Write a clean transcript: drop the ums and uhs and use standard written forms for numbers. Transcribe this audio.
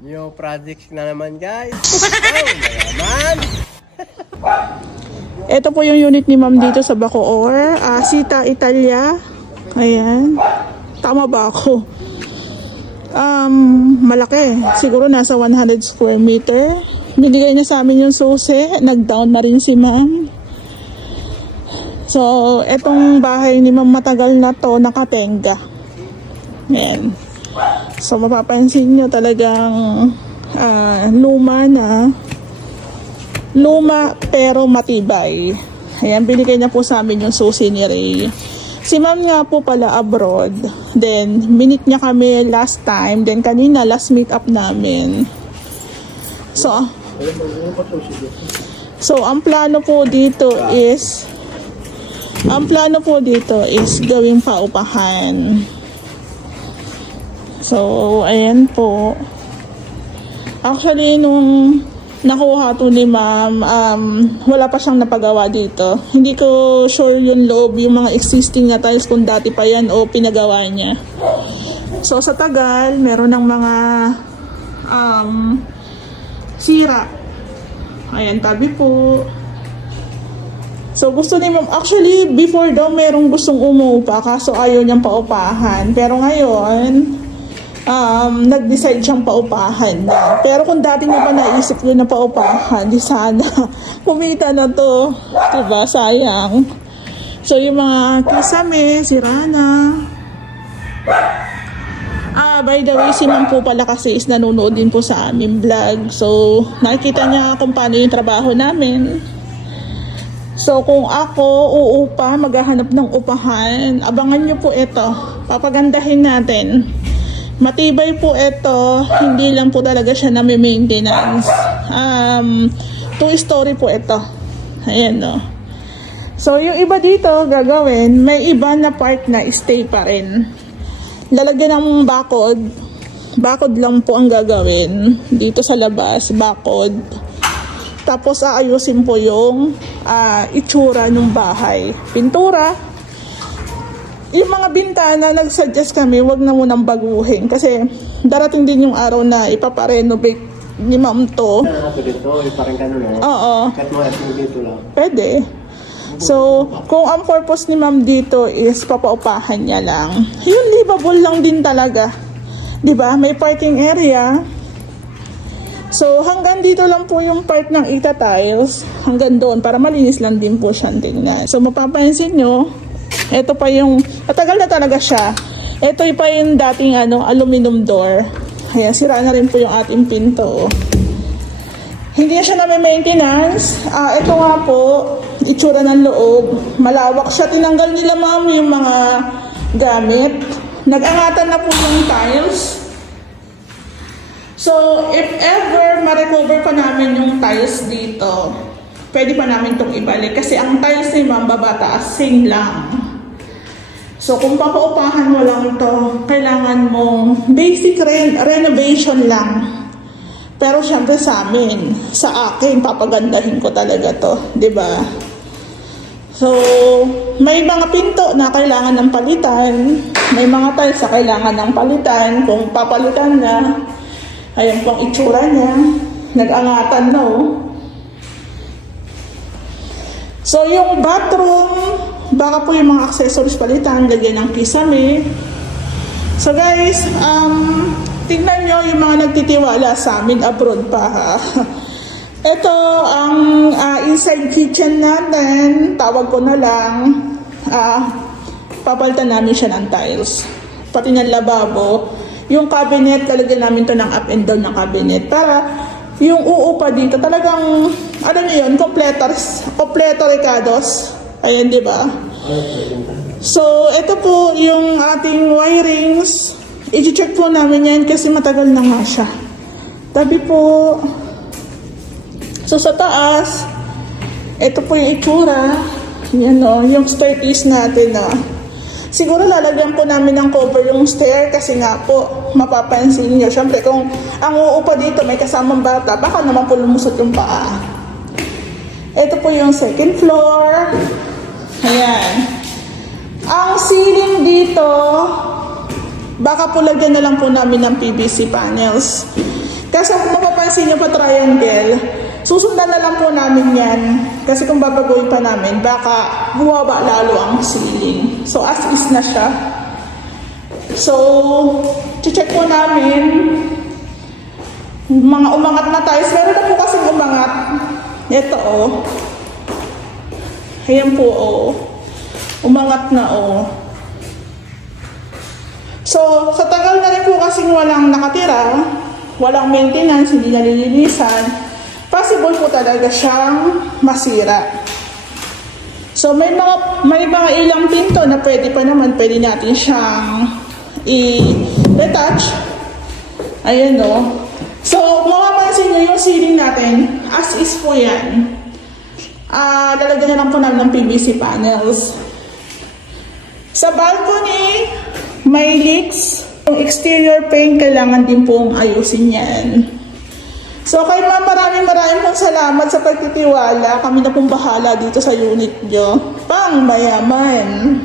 New projects na naman guys. Naman. Ito po yung unit ni ma'am dito sa Bacoor. Sita Italia. Ayan. Tama ba ako? Malaki. Siguro nasa 100 square meter. Binigay na sa amin yung susi. Nag-down na rin si ma'am. So, etong bahay ni ma'am matagal na to nakatenga. Ayan. So, mapapansin nyo talagang luma na. Luma pero matibay. Ayan, binigay na po sa amin yung susi ni Ray. Si ma'am nga po pala abroad. Then, minute niya kami last time. Then, kanina, last meet up namin. So, ang plano po dito is gawing paupahan. So, ayan po. Actually, nung nakuha to ni ma'am, wala pa siyang napagawa dito. Hindi ko sure yung loob, yung mga existing na tiles kung dati pa yan o pinagawa niya. So, sa tagal, meron ng mga sira. Ayan, tabi po. So, gusto ni ma'am, actually, before daw, merong gustong umuupa, kaso ayaw niyang paupahan. Pero ngayon, nag-decide siyang paupahan na. Pero kung dati niya pa naisip yun na paupahan, di sana kumita na to. Diba? Sayang. So, yung mga kisame, sira na. By the way, si ma'am po pala kasi is nanonood din po sa aming vlog. So, nakikita niya kung paano yung trabaho namin. So, kung ako uupa, maghahanap ng upahan, abangan nyo po ito. Papagandahin natin. Matibay po ito, hindi lang po talaga siya na may maintenance. 2-story po ito. Ayan no. So, yung iba dito gagawin, may iba na part na stay pa rin. Lalagyan ng bakod. Bakod lang po ang gagawin. Dito sa labas, bakod. Tapos, aayusin po yung itsura ng bahay. Pintura. Yung mga bintana, nag-suggest kami, wag na munang baguhin. Kasi darating din yung araw na ipaparenovate ni ma'am to. Oo. Pwede. So, kung ang purpose ni ma'am dito is papaupahan niya lang, yung livable lang din talaga. Diba? May parking area. So, hanggang dito lang po yung part ng Ita tiles. Hanggang doon, para malinis lang din po siyang tingnan. So, mapapansin nyo, ito pa yung, matagal na talaga siya. Ito pa yung dating aluminum door. Ayan, sira na rin po yung ating pinto. Hindi na siya na-maintenance. Ito nga po, itsura ng loob. Malawak siya. Tinanggal nila ma'am yung mga gamit. Nag-angatan na po yung tiles. So, if ever ma-recover pa namin yung tiles dito, pwede pa namin itong ibalik. Kasi ang tiles ni ma'am babataas, same lang. So, kung papaupahan mo lang ito, kailangan mong basic renovation lang. Pero syempre sa amin, sa akin, papagandahin ko talaga to, diba? So, may mga pinto na kailangan ng palitan, may mga tiles na kailangan ng palitan. Kung papalitan na, ayan pong itsura niya, nag-angatan na So, yung bathroom, baka po yung mga accessories palitan, lagyan ng kisame. So guys, tingnan nyo yung mga nagtitiwala sa amin abroad pa ha. Ito ang inside kitchen natin, tawag ko na lang, papalitan namin siya ng tiles. Pati ng lababo. Yung cabinet, lalagyan namin to ng up and down ng cabinet para yung uupa dito talagang, ano nyo yun, kompleto ricados. Ayan, di ba? So, ito po yung ating wirings. I-check po namin yan kasi matagal na nga siya. Tabi po. So, sa taas, ito po yung itsura. Yan o, yung staircase natin o. Siguro lalagyan po namin ng cover yung stair kasi nga po, mapapansin nyo. Siyempre, kung ang uupa dito may kasamang bata, baka naman po lumusot yung paa. Ito po yung second floor. Ayan. Ang ceiling dito, baka po lagyan na lang po namin ng PVC panels. Kaso kung mapapansin nyo pa triangle, susundan na lang po namin yan. Kasi kung babaguhin pa namin, baka bumaba lalo ang ceiling. So as is na siya. So, check po namin. Mga umangat na tiles. Meron na po kasing umangat. Ito oh. Ayan po oh. Umangat na oh. So, sa tagal na rin po kasing walang nakatira, walang maintenance, hindi nalilinisan, possible po talaga siyang masira. So, may mga ilang pinto na pwede natin siyang i-retouch. Ayan o. So, mapapansin nyo yung ceiling natin, as is po yan. Lalagyan na lang po namin ng PVC panels. Sa balcony, may leaks. Yung exterior paint, kailangan din pong ayusin yan. So, kay ma'am, maraming pong salamat sa pagtitiwala. Kami na pong bahala dito sa unit nyo. Pang mayaman!